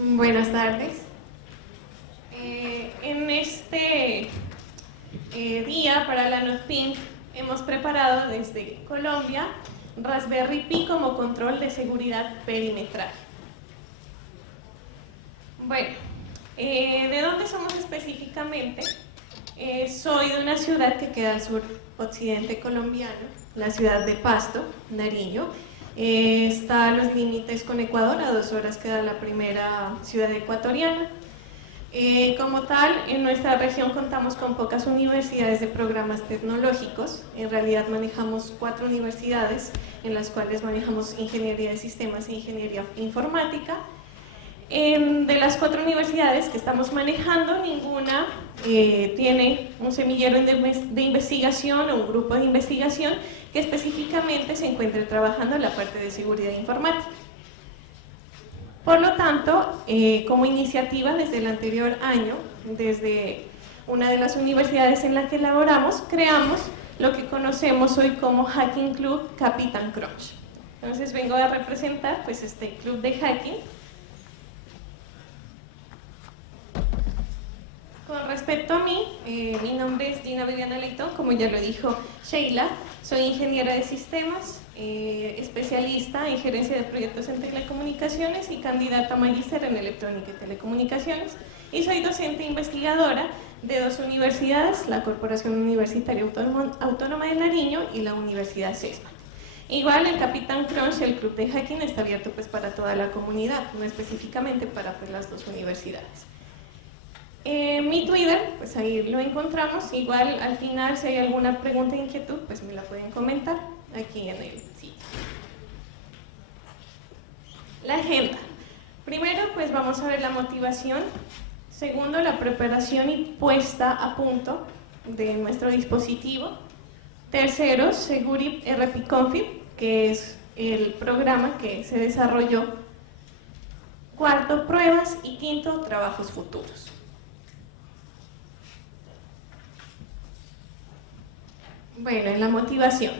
Buenas tardes. En este día para la NOTPIN hemos preparado desde Colombia Raspberry Pi como control de seguridad perimetral. Bueno, ¿de dónde somos específicamente? Soy de una ciudad que queda al sur occidente colombiano, la ciudad de Pasto, Nariño. Está a los límites con Ecuador, a 2 horas queda la primera ciudad ecuatoriana. Como tal, en nuestra región contamos con pocas universidades de programas tecnológicos. En realidad manejamos 4 universidades en las cuales manejamos ingeniería de sistemas e ingeniería informática. De las 4 universidades que estamos manejando, ninguna tiene un semillero de investigación o un grupo de investigación que específicamente se encuentre trabajando en la parte de seguridad informática. Por lo tanto, como iniciativa desde el anterior año, desde una de las universidades en la que laboramos, creamos lo que conocemos hoy como Hacking Club Capitán Crunch. Entonces vengo a representar pues, este club de hacking. Con respecto a mí, mi nombre es Gina Viviana Leitón, como ya lo dijo Sheila, soy ingeniera de sistemas, especialista en gerencia de proyectos en telecomunicaciones y candidata a magíster en electrónica y telecomunicaciones, y soy docente e investigadora de 2 universidades, la Corporación Universitaria Autónoma de Nariño y la Universidad CESPA. Igual el Capitán Crunch, el club de hacking, está abierto pues, para toda la comunidad, no específicamente para pues, las 2 universidades. Mi Twitter, pues ahí lo encontramos. Igual al final, si hay alguna pregunta o inquietud, pues me la pueden comentar aquí en el sitio. La agenda. Primero, pues vamos a ver la motivación. Segundo, la preparación y puesta a punto de nuestro dispositivo. Tercero, Seguri RP-Config, que es el programa que se desarrolló. Cuarto, pruebas. Y quinto, trabajos futuros. Bueno, en la motivación.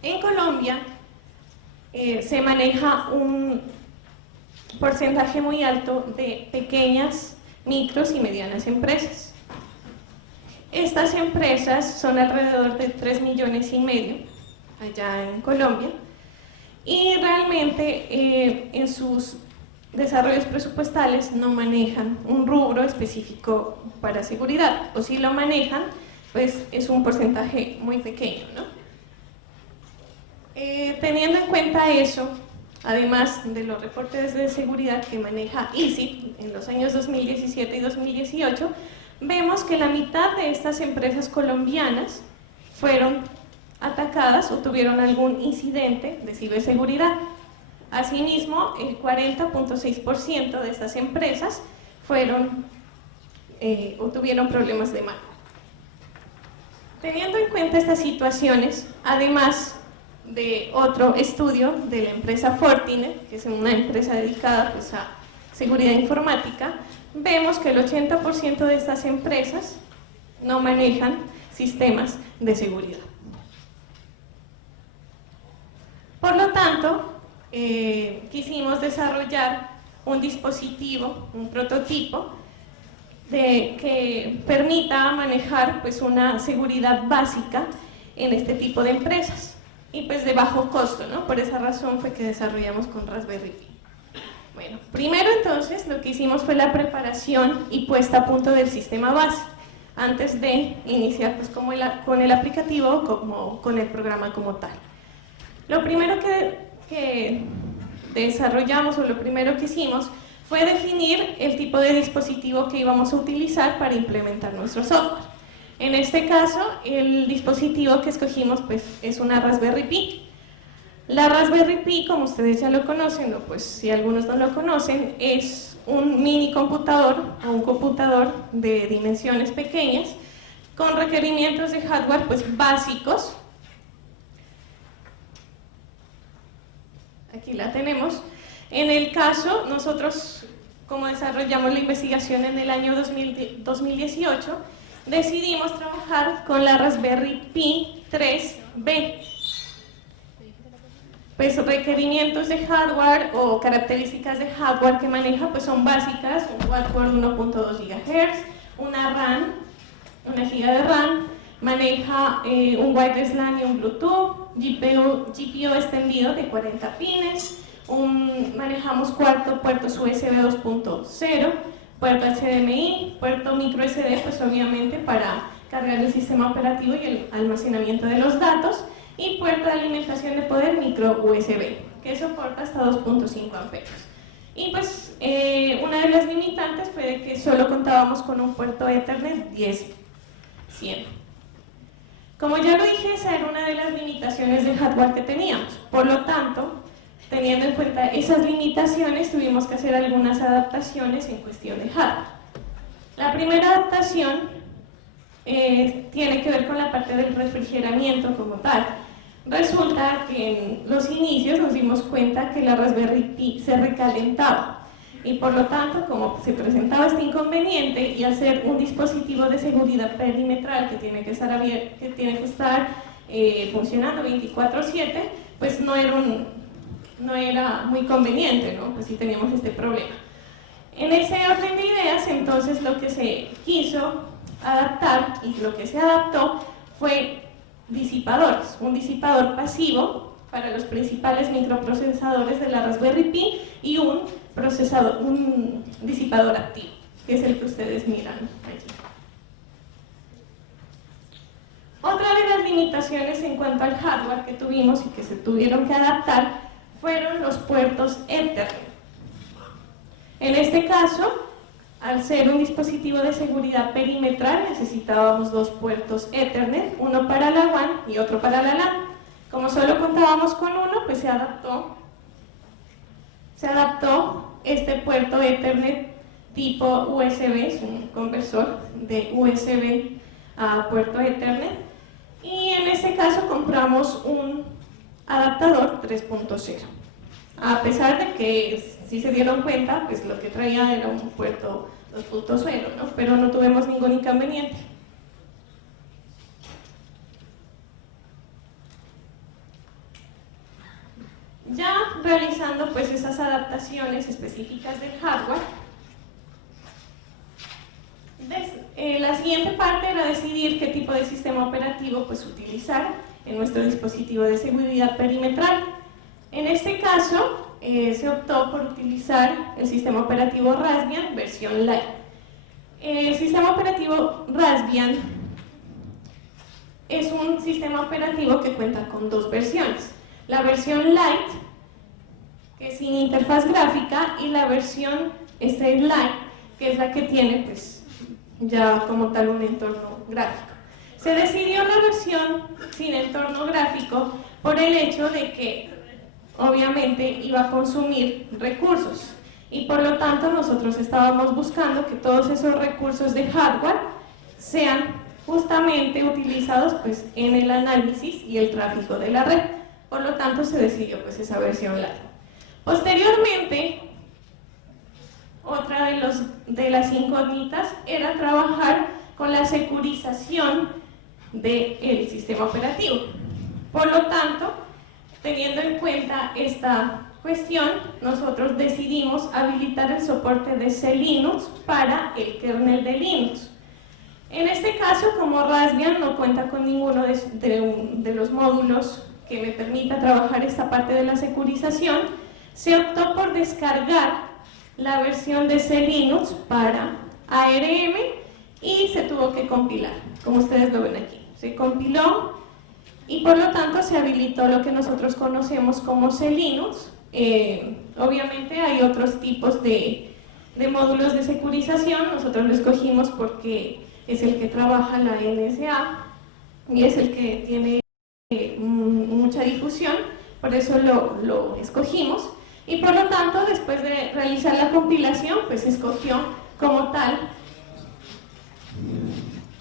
En Colombia se maneja un porcentaje muy alto de pequeñas, micros y medianas empresas. Estas empresas son alrededor de 3,5 millones allá en Colombia, y realmente en sus desarrollos presupuestales no manejan un rubro específico para seguridad, o si lo manejan, pues es un porcentaje muy pequeño, ¿no? Teniendo en cuenta eso, además de los reportes de seguridad que maneja ISIP en los años 2017 y 2018, vemos que la mitad de estas empresas colombianas fueron atacadas o tuvieron algún incidente de ciberseguridad. Asimismo, el 40,6% de estas empresas o tuvieron problemas de malware. Teniendo en cuenta estas situaciones, además de otro estudio de la empresa Fortinet, que es una empresa dedicada pues, a seguridad informática, vemos que el 80% de estas empresas no manejan sistemas de seguridad. Por lo tanto, quisimos desarrollar un dispositivo, un prototipo que permita manejar pues, una seguridad básica en este tipo de empresas y pues de bajo costo, ¿no? Por esa razón fue que desarrollamos con Raspberry Pi. Bueno, primero entonces lo que hicimos fue la preparación y puesta a punto del sistema base antes de iniciar pues, con el aplicativo como con el programa como tal. Lo primero que desarrollamos o lo primero que hicimos fue definir el tipo de dispositivo que íbamos a utilizar para implementar nuestro software. En este caso, el dispositivo que escogimos pues, es una Raspberry Pi. La Raspberry Pi, como ustedes ya lo conocen, o pues si algunos no lo conocen, es un mini computador o un computador de dimensiones pequeñas con requerimientos de hardware pues, básicos. Aquí la tenemos. En el caso, nosotros, como desarrollamos la investigación en el año 2018, decidimos trabajar con la Raspberry Pi 3B. pues requerimientos de hardware o características de hardware que maneja pues son básicas: un quad-core 1.2 GHz, una RAM, una giga de RAM, maneja un wireless LAN y un Bluetooth, GPU extendido de 40 pines, manejamos puertos USB 2.0, puerto HDMI, puerto micro SD, pues obviamente para cargar el sistema operativo y el almacenamiento de los datos, y puerto de alimentación de poder micro USB, que soporta hasta 2.5 amperios. Y pues una de las limitantes fue de que solo contábamos con un puerto Ethernet 10-100. Como ya lo dije, esa era una de las limitaciones de hardware que teníamos. Por lo tanto, teniendo en cuenta esas limitaciones, tuvimos que hacer algunas adaptaciones en cuestión de hardware. La primera adaptación tiene que ver con la parte del refrigeramiento como tal. Resulta que en los inicios nos dimos cuenta que la Raspberry Pi se recalentaba, y por lo tanto, como se presentaba este inconveniente, y al ser un dispositivo de seguridad perimetral que tiene que estar funcionando 24/7, pues no era muy conveniente, ¿no? Pues sí teníamos este problema. En ese orden de ideas, entonces lo que se quiso adaptar y lo que se adaptó fue disipadores, un disipador pasivo para los principales microprocesadores de la Raspberry Pi y un disipador activo, que es el que ustedes miran allí. Otra de las limitaciones en cuanto al hardware que tuvimos y que se tuvieron que adaptar fueron los puertos Ethernet. En este caso, al ser un dispositivo de seguridad perimetral, necesitábamos dos puertos Ethernet, uno para la WAN y otro para la LAN. Como solo contábamos con uno, pues se adaptó este puerto Ethernet tipo USB, es un conversor de USB a puerto Ethernet, y en este caso compramos un adaptador 3.0. A pesar de que, si se dieron cuenta, pues lo que traía era un puerto 2.0, ¿no? Pero no tuvimos ningún inconveniente. Ya realizando pues esas adaptaciones específicas del hardware, la siguiente parte era decidir qué tipo de sistema operativo pues utilizar en nuestro dispositivo de seguridad perimetral. En este caso se optó por utilizar el sistema operativo Raspbian versión Lite. El sistema operativo Raspbian es un sistema operativo que cuenta con dos versiones: la versión Lite, que es sin interfaz gráfica, y la versión Lite, que es la que tiene pues ya como tal un entorno gráfico. Se decidió la versión sin entorno gráfico por el hecho de que obviamente iba a consumir recursos, y por lo tanto nosotros estábamos buscando que todos esos recursos de hardware sean justamente utilizados pues en el análisis y el tráfico de la red. Por lo tanto se decidió pues esa versión Lite. Posteriormente, otra de las incógnitas era trabajar con la securización del sistema operativo. Por lo tanto, teniendo en cuenta esta cuestión, nosotros decidimos habilitar el soporte de C-Linux para el kernel de Linux. En este caso, como Raspbian no cuenta con ninguno de los módulos que me permita trabajar esta parte de la securización, se optó por descargar la versión de C-Linux para ARM y se tuvo que compilar, como ustedes lo ven aquí. Se compiló y por lo tanto se habilitó lo que nosotros conocemos como C-Linux. Obviamente hay otros tipos de módulos de securización, nosotros lo escogimos porque es el que trabaja la NSA y es el que tiene mucha difusión, por eso lo escogimos, y por lo tanto después de realizar la compilación pues se escogió como tal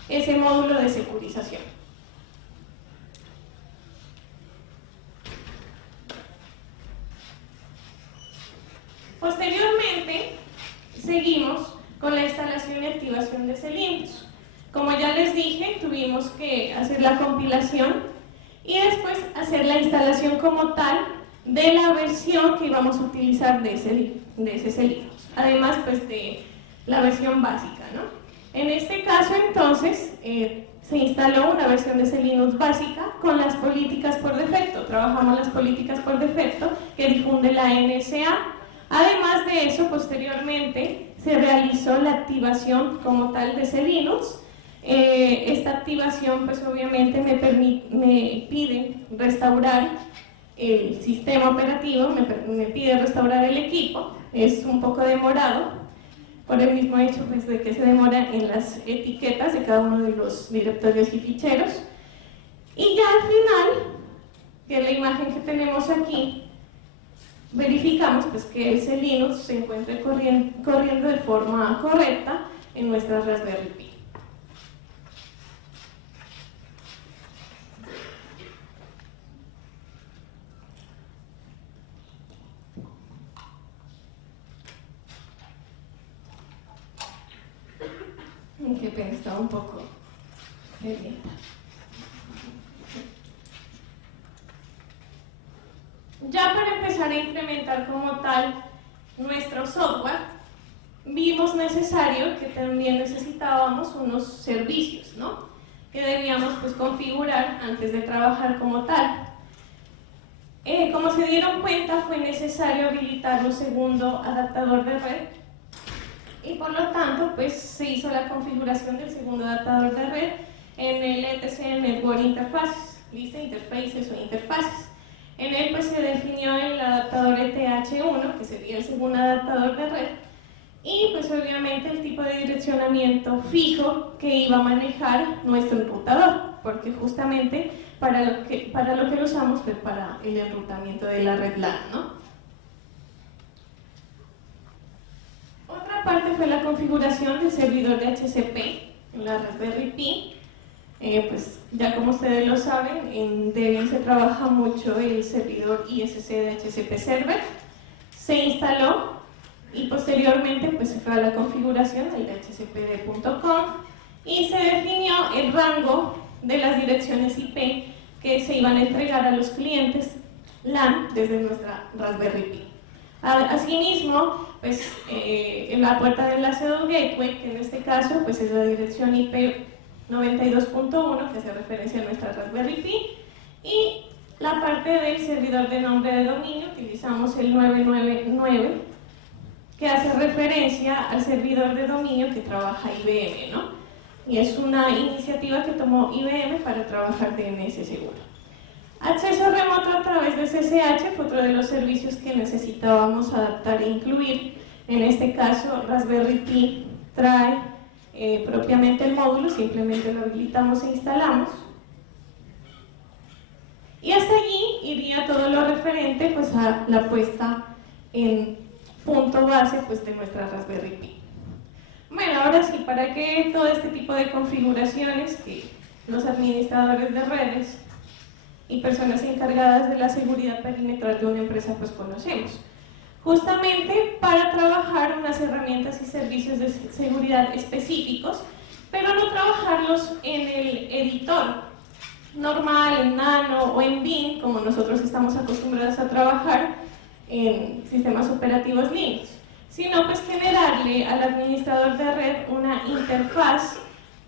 ese módulo de securización. Posteriormente seguimos con la instalación y activación de C-Linux. Como ya les dije, tuvimos que hacer la compilación y después hacer la instalación como tal de la versión que íbamos a utilizar de ese Selinux, además pues de la versión básica, ¿no? En este caso entonces se instaló una versión de Selinux básica con las políticas por defecto. Trabajamos las políticas por defecto que difunde la NSA. Además de eso, posteriormente se realizó la activación como tal de Selinux. Esta activación pues obviamente me pide restaurar el sistema operativo, me pide restaurar el equipo. Es un poco demorado por el mismo hecho pues, de que se demora en las etiquetas de cada uno de los directorios y ficheros. Y ya al final, que es la imagen que tenemos aquí, verificamos pues, que el Selinux se encuentre corriendo de forma correcta en nuestra Raspberry Pi. Qué pena, estaba un poco sedienta. Ya para empezar a implementar como tal nuestro software, vimos necesario que también necesitábamos unos servicios, ¿no? Que debíamos pues, configurar antes de trabajar como tal. Como se dieron cuenta, fue necesario habilitar un segundo adaptador de red y por lo tanto pues, se hizo la configuración del segundo adaptador de red en el ETC Network Interfaces, lista interfaces o interfaces. En él pues, se definió el adaptador ETH1, que sería el segundo adaptador de red, y pues obviamente el tipo de direccionamiento fijo que iba a manejar nuestro enrutador, porque justamente para lo que lo usamos fue para el enrutamiento de la red LAN, ¿no? Otra parte fue la configuración del servidor de HCP en la Raspberry Pi. Pues ya como ustedes lo saben, en Debian se trabaja mucho el servidor ISC de HCP Server. Se instaló y posteriormente pues, se fue a la configuración del dhcpd.com y se definió el rango de las direcciones IP que se iban a entregar a los clientes LAN desde nuestra Raspberry Pi. Asimismo, pues, en la puerta de enlace del gateway, que en este caso pues, es la dirección IP 92.1, que hace referencia a nuestra Raspberry Pi, y la parte del servidor de nombre de dominio utilizamos el 999, que hace referencia al servidor de dominio que trabaja IBM, ¿no? Y es una iniciativa que tomó IBM para trabajar DNS seguro. Acceso remoto a través de SSH fue otro de los servicios que necesitábamos adaptar e incluir. En este caso, Raspberry Pi trae propiamente el módulo, simplemente lo habilitamos e instalamos. Y hasta allí iría todo lo referente pues, a la puesta en punto base pues, de nuestra Raspberry Pi. Bueno, ahora sí, para que todo este tipo de configuraciones que los administradores de redes y personas encargadas de la seguridad perimetral de una empresa pues conocemos. Justamente para trabajar unas herramientas y servicios de seguridad específicos, pero no trabajarlos en el editor normal, en Nano o en Bean, como nosotros estamos acostumbrados a trabajar en sistemas operativos Linux, sino pues generarle al administrador de red una interfaz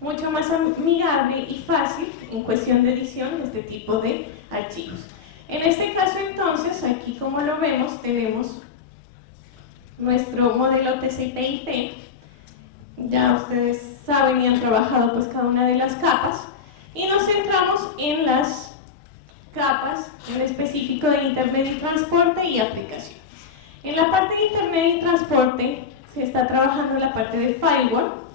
mucho más amigable y fácil en cuestión de edición de este tipo de archivos. En este caso entonces, aquí como lo vemos, tenemos nuestro modelo TCP/IP. Ya ustedes saben y han trabajado pues cada una de las capas y nos centramos en las capas en específico de Internet y transporte y aplicación. En la parte de Internet y transporte se está trabajando la parte de firewall.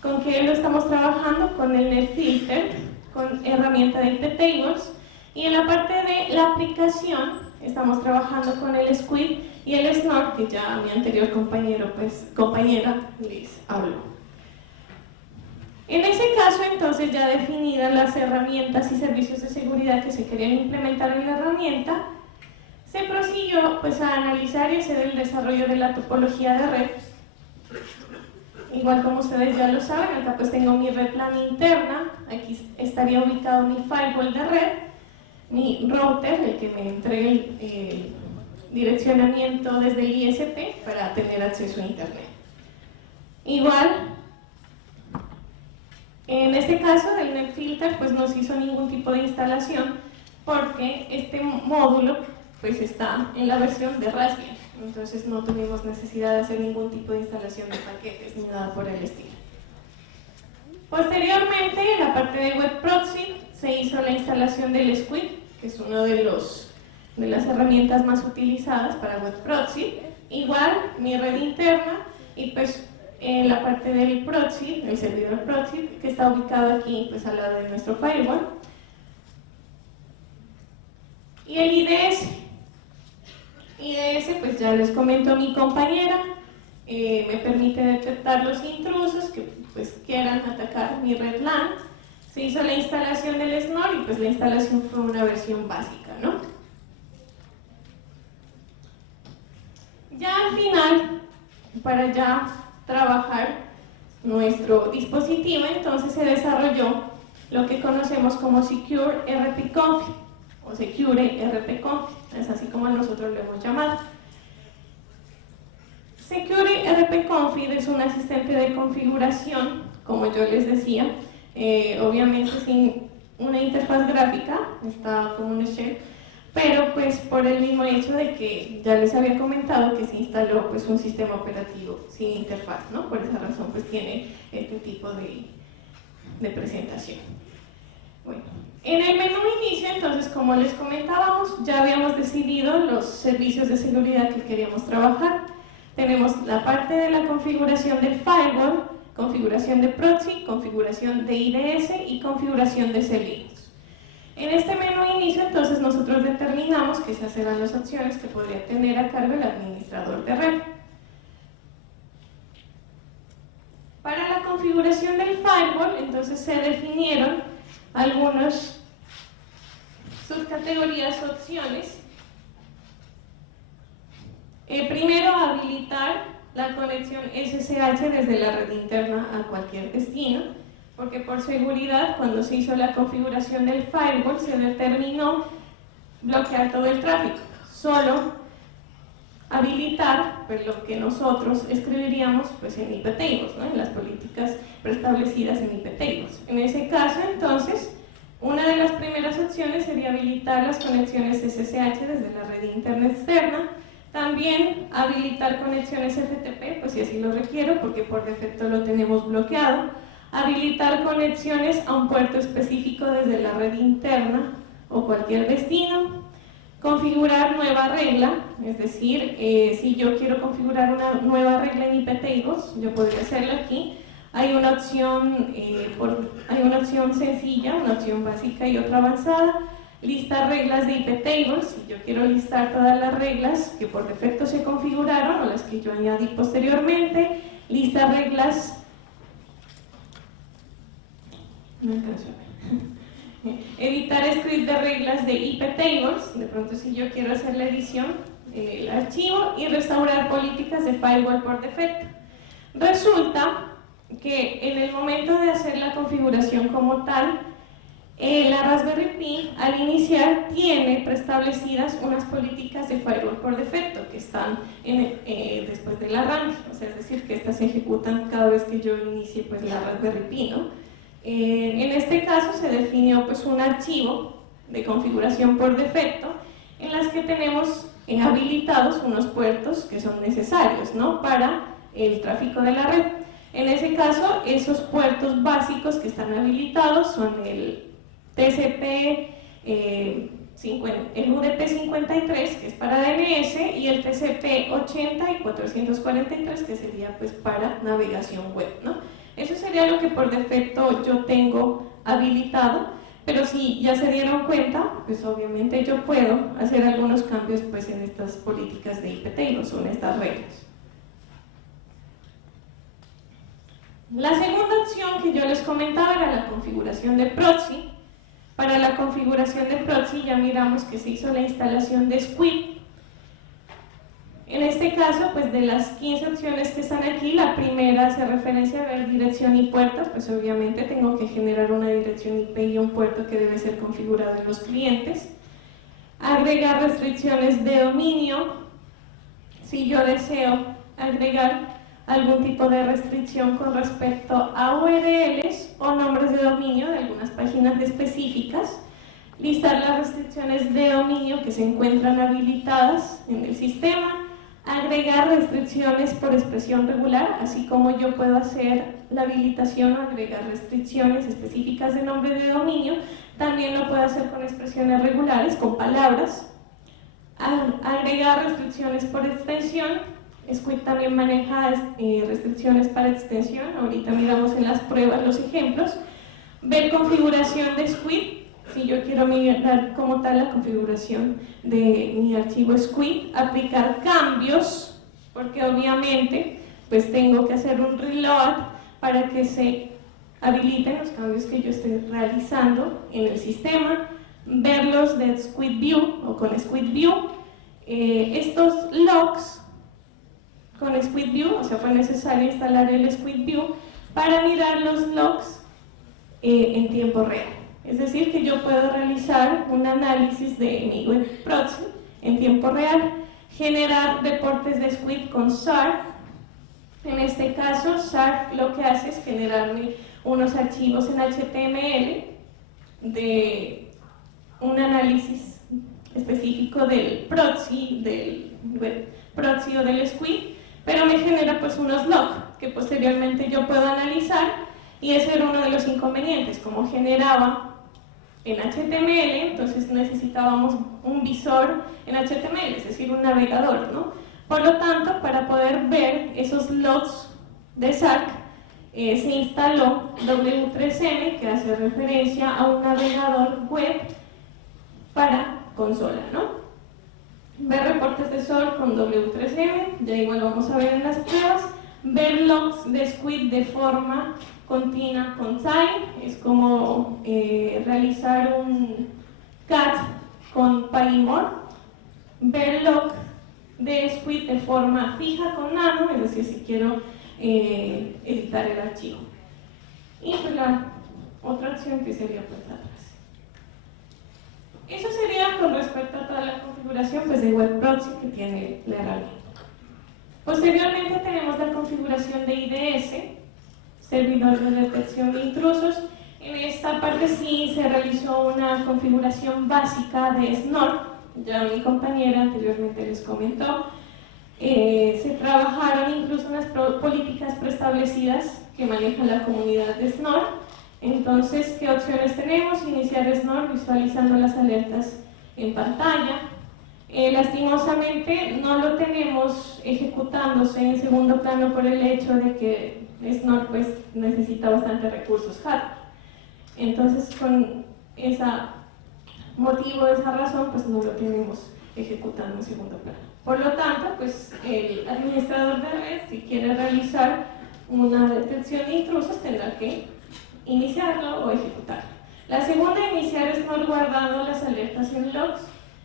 ¿Con qué lo estamos trabajando? Con el NetFilter, con herramienta de IP tables, y en la parte de la aplicación estamos trabajando con el Squid y el Snort, que ya mi anterior compañera les habló. En ese caso, entonces, ya definidas las herramientas y servicios de seguridad que se querían implementar en la herramienta, se prosiguió pues, a analizar y hacer el desarrollo de la topología de red. Igual como ustedes ya lo saben, acá pues tengo mi red LAN interna, aquí estaría ubicado mi firewall de red, mi router, el que me entregue el direccionamiento desde el ISP para tener acceso a internet. Igual, en este caso del NetFilter pues no se hizo ningún tipo de instalación porque este módulo pues está en la versión de Raspbian, entonces no tuvimos necesidad de hacer ningún tipo de instalación de paquetes ni nada por el estilo. Posteriormente, en la parte de Web Proxy se hizo la instalación del Squid, que es una de las herramientas más utilizadas para Web Proxy. Igual, mi red interna y pues en la parte del proxy, el servidor proxy, que está ubicado aquí pues al lado de nuestro firewall. Y el IDS. IDS, pues ya les comento a mi compañera, me permite detectar los intrusos que pues quieran atacar mi red LAN. Se hizo la instalación del SNOR y pues la instalación fue una versión básica, ¿no? Ya al final, para ya trabajar nuestro dispositivo, entonces se desarrolló lo que conocemos como Secure RP-Conf o Secure RP-Conf, es así como nosotros lo hemos llamado. Secure RP-Conf es un asistente de configuración, como yo les decía, obviamente sin una interfaz gráfica, está como un shell, pero pues por el mismo hecho de que ya les había comentado que se instaló pues un sistema operativo sin interfaz, ¿no? Por esa razón pues tiene este tipo de presentación. Bueno, en el menú inicio, entonces, como les comentábamos, ya habíamos decidido los servicios de seguridad que queríamos trabajar. Tenemos la parte de la configuración del firewall, configuración de proxy, configuración de IDS y configuración de CLINUX. En este menú inicio, entonces, nosotros determinamos que esas eran las opciones que podría tener a cargo el administrador de red. Para la configuración del firewall, entonces, se definieron algunas subcategorías o opciones. Primero, habilitar la conexión SSH desde la red interna a cualquier destino, porque por seguridad, cuando se hizo la configuración del firewall, se determinó bloquear todo el tráfico, solo habilitar pues, lo que nosotros escribiríamos pues, en IP tables, ¿no? En las políticas preestablecidas en IP tables. En ese caso, entonces, una de las primeras opciones sería habilitar las conexiones SSH desde la red interna externa. También habilitar conexiones FTP, pues si así lo requiero, porque por defecto lo tenemos bloqueado. Habilitar conexiones a un puerto específico desde la red interna o cualquier destino. Configurar nueva regla, es decir, si yo quiero configurar una nueva regla en IP tables, yo podría hacerlo aquí. Hay una opción sencilla, una opción básica y otra avanzada. Listar reglas de IP tables, si yo quiero listar todas las reglas que por defecto se configuraron o las que yo añadí posteriormente. Listar reglas... No alcanzo a ver. Editar script de reglas de IP tables, de pronto si yo quiero hacer la edición en el archivo, y restaurar políticas de firewall por defecto. Resulta que en el momento de hacer la configuración como tal, la Raspberry Pi al iniciar tiene preestablecidas unas políticas de firewall por defecto que están después del arranque, o sea, es decir, que estas se ejecutan cada vez que yo inicie pues, la Raspberry Pi, ¿no? En este caso se definió pues, un archivo de configuración por defecto en las que tenemos habilitados unos puertos que son necesarios, ¿no? Para el tráfico de la red. En ese caso, esos puertos básicos que están habilitados son el TCP, el UDP 53, que es para DNS, y el TCP 80 y 443, que sería pues, para navegación web, ¿no? Eso sería lo que por defecto yo tengo habilitado, pero si ya se dieron cuenta, pues obviamente yo puedo hacer algunos cambios pues, en estas políticas de IP tables o en estas reglas. La segunda opción que yo les comentaba era la configuración de proxy. Para la configuración de proxy ya miramos que se hizo la instalación de Squid. En este caso, pues de las 15 opciones que están aquí, la primera hace referencia a ver dirección y puerto, pues obviamente tengo que generar una dirección IP y un puerto que debe ser configurado en los clientes. agregar restricciones de dominio, si yo deseo agregar algún tipo de restricción con respecto a URLs o nombres de dominio de algunas páginas específicas, listar las restricciones de dominio que se encuentran habilitadas en el sistema, agregar restricciones por expresión regular, así como yo puedo hacer la habilitación o agregar restricciones específicas de nombre de dominio, también lo puedo hacer con expresiones regulares, con palabras. Agregar restricciones por extensión. Squid también maneja restricciones para extensión. Ahorita miramos en las pruebas los ejemplos. Ver configuración de Squid. Si yo quiero mirar como tal la configuración de mi archivo Squid. Aplicar cambios, porque obviamente pues tengo que hacer un reload para que se habiliten los cambios que yo estoy realizando en el sistema. Verlos de Squid View o con Squid View. Estos logs con Squid View, o sea, fue necesario instalar el Squid View para mirar los logs en tiempo real. Es decir, que yo puedo realizar un análisis de mi web proxy en tiempo real, generar reportes de Squid con Sarg. En este caso, Sarg lo que hace es generarme unos archivos en HTML de un análisis específico del proxy, del web proxy o del Squid, pero me genera pues unos logs que posteriormente yo puedo analizar, y ese era uno de los inconvenientes. Como generaba en HTML, entonces necesitábamos un visor en HTML, es decir, un navegador, ¿no? Por lo tanto, para poder ver esos logs de Sarg, se instaló W3M, que hace referencia a un navegador web para consola, ¿no? Ver reportes de SOR con W3M, ya igual lo vamos a ver en las pruebas. Ver logs de Squid de forma continua con time, es como realizar un cat con Polymorph. Ver log de Squid de forma fija con nano, es decir, si quiero editar el archivo. Y pues la otra opción que sería pues atrás. Eso sería con respecto a toda la configuración pues, de web proxy que tiene la herramienta. Posteriormente tenemos la configuración de IDS, servidor de detección de intrusos. En esta parte sí se realizó una configuración básica de Snort, ya mi compañera anteriormente les comentó. Se trabajaron incluso unas políticas preestablecidas que manejan la comunidad de Snort. Entonces, ¿qué opciones tenemos? Iniciar Snort visualizando las alertas en pantalla. Lastimosamente no lo tenemos ejecutándose en segundo plano por el hecho de que Snort pues, necesita bastante recursos hardware. Entonces, con ese motivo, esa razón, pues no lo tenemos ejecutando en segundo plano. Por lo tanto, pues el administrador de red, si quiere realizar una detección de intrusos, tendrá que iniciarlo o ejecutarlo. La segunda, iniciar es no guardando las alertas en logs,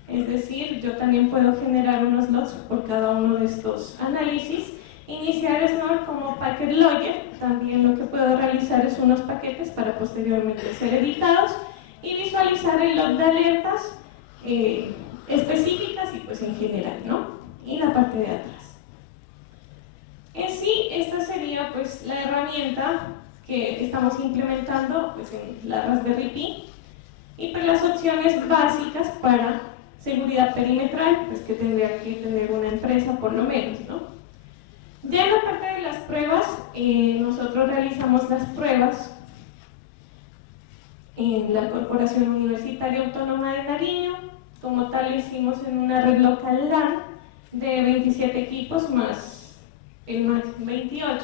es decir, yo también puedo generar unos logs por cada uno de estos análisis. Iniciar Snort como packet logger, también lo que puedo realizar es unos paquetes para posteriormente ser editados y visualizar el log de alertas específicas y pues en general, ¿no? Y la parte de atrás. En sí, esta sería pues la herramienta que estamos implementando pues, en la Raspberry Pi, y pues las opciones básicas para seguridad perimetral, pues que tendría que tener una empresa por lo menos, ¿no? Ya en la parte de las pruebas, nosotros realizamos las pruebas en la Corporación Universitaria Autónoma de Nariño. Como tal, lo hicimos en una red local LAN de 27 equipos más el MAC 28,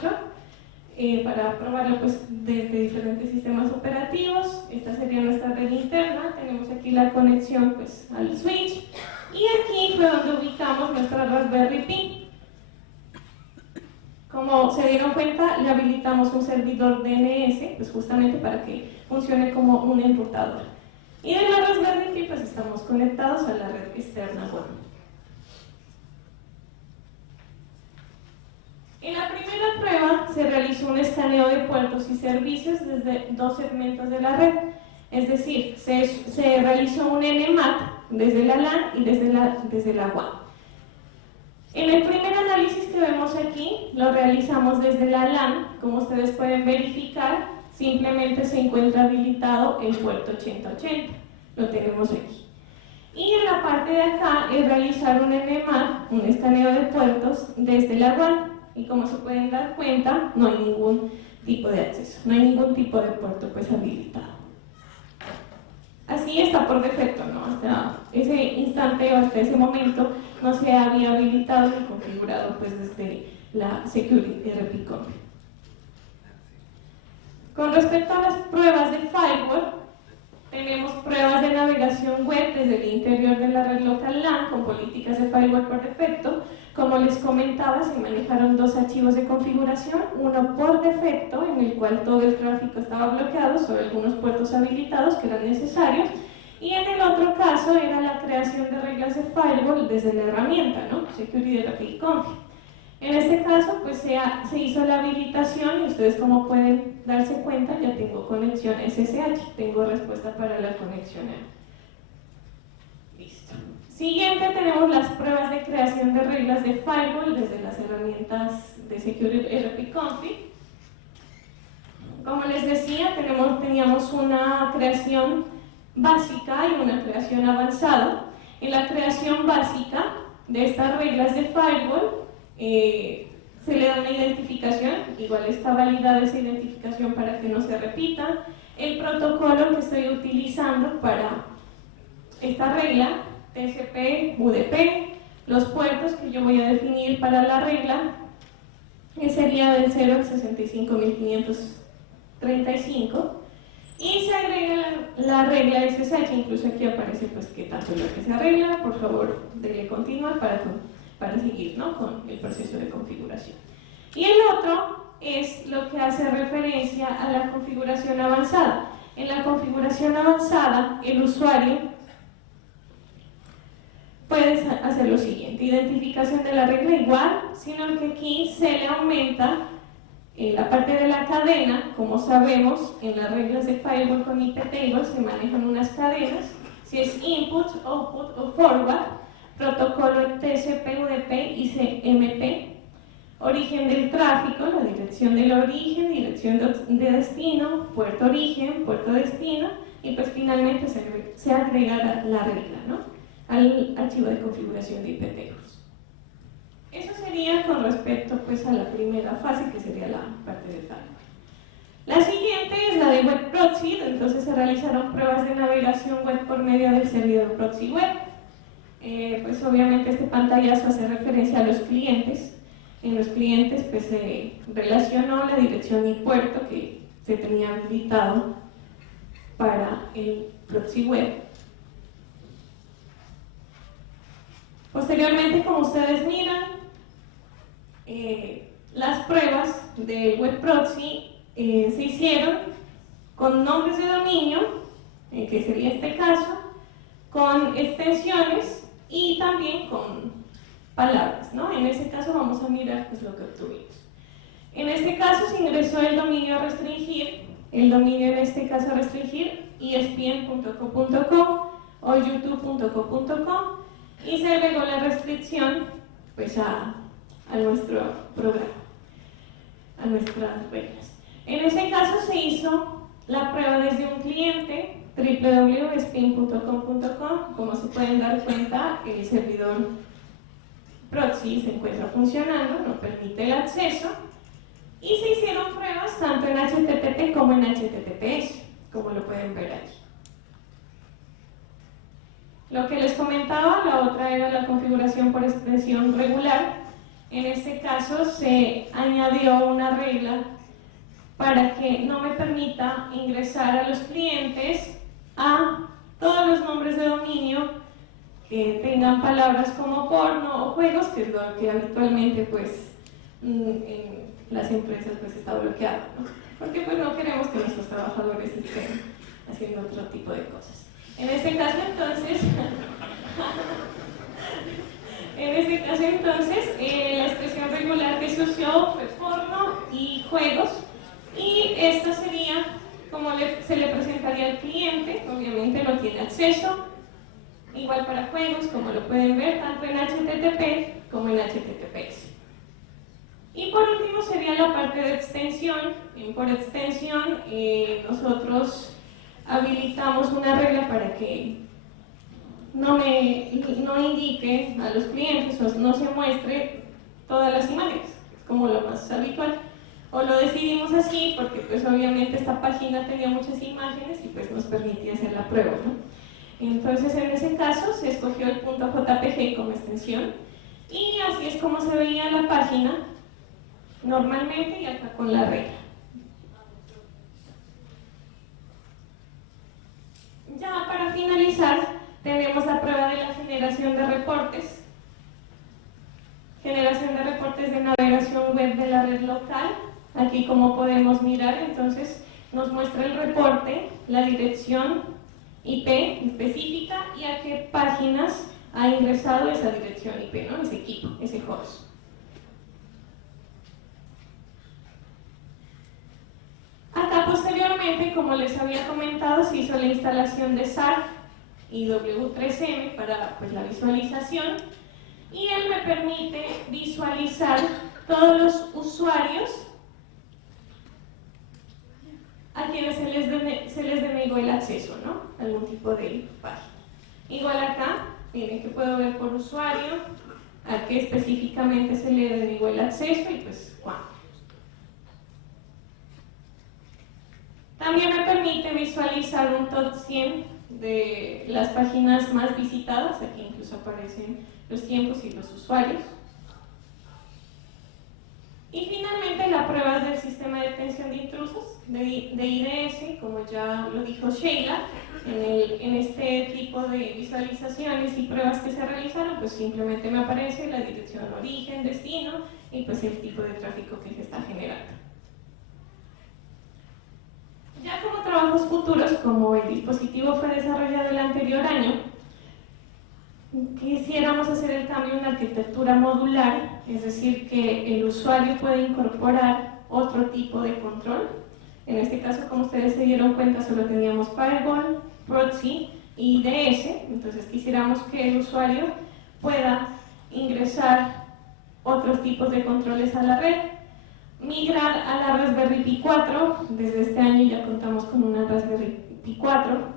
para probarlo pues, desde diferentes sistemas operativos. Esta sería nuestra red interna. Tenemos aquí la conexión pues, al switch, y aquí fue donde ubicamos nuestra Raspberry Pi. Como se dieron cuenta, le habilitamos un servidor DNS pues, justamente para que funcione como un enrutador. Y de la Raspberry Pi pues, estamos conectados a la red externa web. En la primera prueba se realizó un escaneo de puertos y servicios desde dos segmentos de la red, es decir, se realizó un NMAP desde la LAN y desde la WAN. En el primer análisis que vemos aquí, lo realizamos desde la LAN. Como ustedes pueden verificar, simplemente se encuentra habilitado el puerto 8080. Lo tenemos aquí. Y en la parte de acá es realizar un NMAP, un escaneo de puertos desde la WAN. Y como se pueden dar cuenta, no hay ningún tipo de acceso, no hay ningún tipo de puerto pues habilitado. Así está por defecto, ¿no? Hasta ese instante o hasta ese momento no se había habilitado ni configurado pues desde la Security RP Config. Con respecto a las pruebas de firewall, tenemos pruebas de navegación web desde el interior de la red local LAN con políticas de firewall por defecto. Como les comentaba, se manejaron dos archivos de configuración, uno por defecto, en el cual todo el tráfico estaba bloqueado, solo algunos puertos habilitados que eran necesarios, y en el otro caso era la creación de reglas de firewall desde la herramienta, ¿no? Security RP Config. En este caso, pues se hizo la habilitación y ustedes, como pueden darse cuenta, ya tengo conexión SSH, tengo respuesta para la conexión. Listo. Siguiente, tenemos las pruebas de creación de reglas de firewall desde las herramientas de Security RP Config. Como les decía, teníamos una creación básica y una creación avanzada. En la creación básica de estas reglas de firewall, se le da una identificación, igual está validada esa identificación para que no se repita. El protocolo que estoy utilizando para esta regla, TCP, UDP, los puertos que yo voy a definir para la regla, que sería del 0 al 65.535, y se agrega la regla SSH, incluso aquí aparece pues qué tanto es lo que se arregla. Por favor, denle continuar para seguir, ¿no?, con el proceso de configuración. Y el otro es lo que hace referencia a la configuración avanzada. En la configuración avanzada, el usuario puede hacer lo siguiente: identificación de la regla igual, sino que aquí se le aumenta en la parte de la cadena. Como sabemos, en las reglas de firewall con IP tables se manejan unas cadenas, si es input, output o forward, protocolo TCP, UDP y CMP, origen del tráfico, la dirección del origen, dirección de destino, puerto origen, puerto destino, y pues finalmente se agrega la regla, ¿no?, al archivo de configuración de IP tables. Eso sería con respecto pues a la primera fase, que sería la parte de firewall. La siguiente es la de web proxy. Entonces se realizaron pruebas de navegación web por medio del servidor proxy web. Pues obviamente este pantallazo hace referencia a los clientes. En los clientes pues se relacionó la dirección y puerto que se tenía habilitado para el proxy web. Posteriormente, como ustedes miran, las pruebas del web proxy se hicieron con nombres de dominio, que sería este caso, con extensiones y también con palabras, ¿no? En ese caso vamos a mirar pues lo que obtuvimos. En este caso se ingresó el dominio a restringir, el dominio en este caso a restringir, espn.co.com o youtube.co.com, y se agregó la restricción pues a nuestro programa, a nuestras reglas. En ese caso se hizo la prueba desde un cliente, www.spin.com.com. Como se pueden dar cuenta, el servidor proxy se encuentra funcionando, no permite el acceso, y se hicieron pruebas tanto en HTTP como en HTTPS, como lo pueden ver aquí. Lo que les comentaba, la otra era la configuración por expresión regular. En este caso se añadió una regla para que no me permita ingresar a los clientes a todos los nombres de dominio que tengan palabras como porno o juegos, que es lo que habitualmente pues en las empresas pues está bloqueado, ¿no? Porque pues no queremos que nuestros trabajadores estén haciendo otro tipo de cosas. En este caso entonces, la expresión regular que se usó fue porno y juegos, y esta sería como se le presentaría al cliente. Obviamente no tiene acceso, igual para juegos, como lo pueden ver, tanto en HTTP como en HTTPS. Y por último sería la parte de extensión. Por extensión, nosotros habilitamos una regla para que no indique a los clientes o no se muestre todas las imágenes, es como lo más habitual. O lo decidimos así porque pues obviamente esta página tenía muchas imágenes y pues nos permitía hacer la prueba, ¿no? Entonces en ese caso se escogió el .jpg como extensión y así es como se veía la página normalmente y acá con la regla. Ya para finalizar tenemos la prueba de la generación de reportes. Generación de reportes de navegación web de la red local. Aquí como podemos mirar, entonces nos muestra el reporte, la dirección IP específica y a qué páginas ha ingresado esa dirección IP, ¿no? Ese equipo, ese host. Acá posteriormente, como les había comentado, se hizo la instalación de SART y W3M para pues, la visualización y él me permite visualizar todos los usuarios a quienes se les denegó el acceso, ¿no? Algún tipo de página. Igual acá, miren que puedo ver por usuario a qué específicamente se le denegó el acceso y pues cuánto. También me permite visualizar un top 100 de las páginas más visitadas, aquí incluso aparecen los tiempos y los usuarios. Y finalmente la prueba del sistema de detención de intrusos, de IDS, como ya lo dijo Sheila, en este tipo de visualizaciones y pruebas que se realizaron, pues simplemente me aparece la dirección origen, destino y pues el tipo de tráfico que se está generando. Ya como trabajos futuros, como el dispositivo fue desarrollado el anterior año, quisiéramos hacer el cambio en la arquitectura modular, es decir, que el usuario puede incorporar otro tipo de control. En este caso, como ustedes se dieron cuenta, solo teníamos Firewall, Proxy y IDS, entonces quisiéramos que el usuario pueda ingresar otros tipos de controles a la red, migrar a la Raspberry Pi 4, desde este año ya contamos con una Raspberry Pi 4,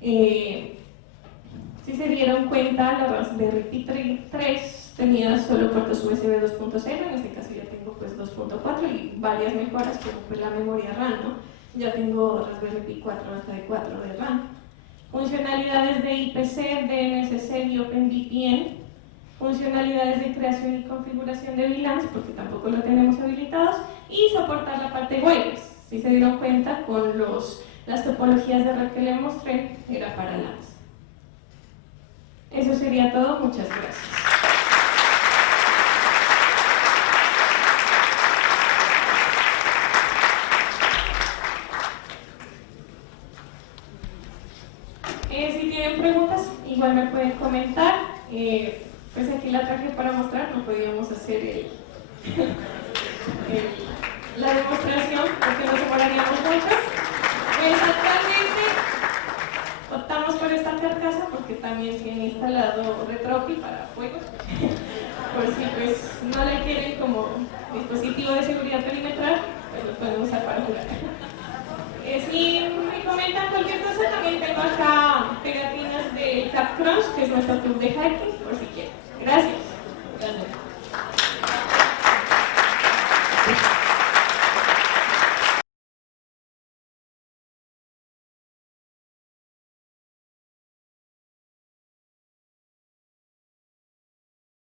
si se dieron cuenta, la Raspberry Pi 3 tenía solo puertos USB 2.0, en este caso ya tengo pues 2.4 y varias mejoras como pues la memoria RAM, ¿no? Ya tengo Raspberry Pi 4 hasta de 4 de RAM. Funcionalidades de IPC, DNSSEC y OpenVPN. Funcionalidades de creación y configuración de VLANs, porque tampoco lo tenemos habilitados. Y soportar la parte wireless. Si se dieron cuenta, con las topologías de red que les mostré, era para LANs. Eso sería todo, muchas gracias. Si tienen preguntas, igual me pueden comentar. Pues aquí la traje para mostrar, no podíamos hacer la demostración porque nos demoraríamos mucho. Actualmente optamos por esta carcasa porque también tiene instalado Retropi para juegos, por si pues no la quieren como dispositivo de seguridad perimetral, pues lo pueden usar para jugar. Si me comentan cualquier cosa, también tengo acá pegatinas de CapCrunch, que es nuestro club de hacking, por si quieren.